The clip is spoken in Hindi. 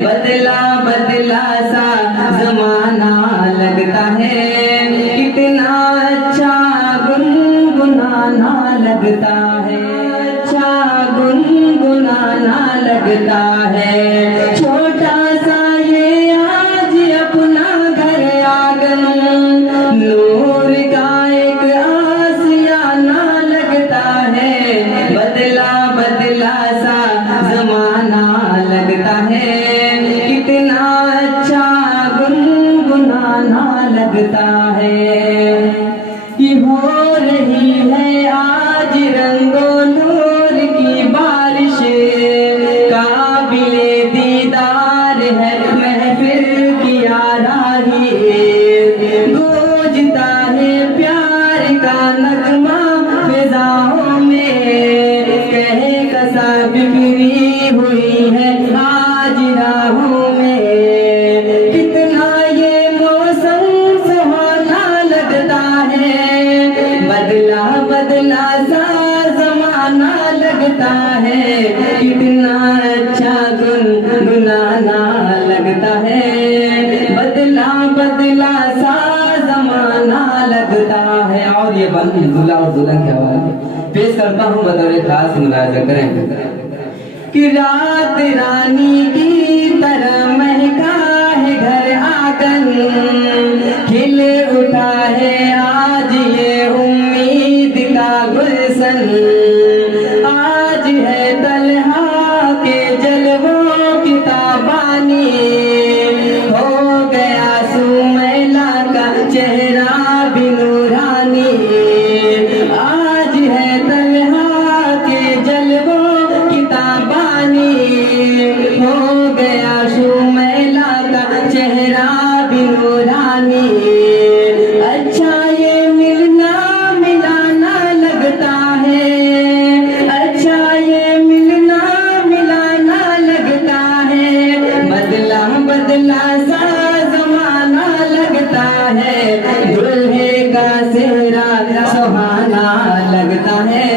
बदला बदला सा जमाना लगता है, कितना अच्छा गुनगुनाना लगता है, अच्छा गुनगुनाना लगता है। छोटा सा ये आज अपना घर आंगन, नूर का एक आसियाना लगता है। बदला बदला सा जमाना लगता है, कितना अच्छा गुनगुनाना लगता है। कि हो रही है आज रंगो नूर की बारिश, काबिले दीदार है महफिल की आराही, गूंजता है प्यार का नगमा फिजाओं में, कहे कसा बिखरी हुई है आज राहों में। कितना ये मौसम सुहाना लगता है, बदला बदला सा जमाना लगता है, कितना अच्छा गुनगुनाना लगता है। बदला बदला सा जमाना लगता है। और ये दूल्हा और दुल्हन की आवाज पेश करता हूँ बतौर खास, मुलाजा करें। कि रात रानी की तरह महका है घर आंगन, खिल उठा है आज ये उम्मीद का गुलशन। आज है तलहा के जलवों की ताबानी, हो गया सुमैला का चेहरा भी नूरानी। आज है तलहा के जलवों की ताबानी, हो गया सुमैला का चेहरा भी नूरानी। अच्छा ये मिलना मिलाना लगता है, अच्छा ये मिलना मिलाना लगता है। बदला बदला सा जमाना लगता है, दूल्हे का चेहरा सुहाना लगता है।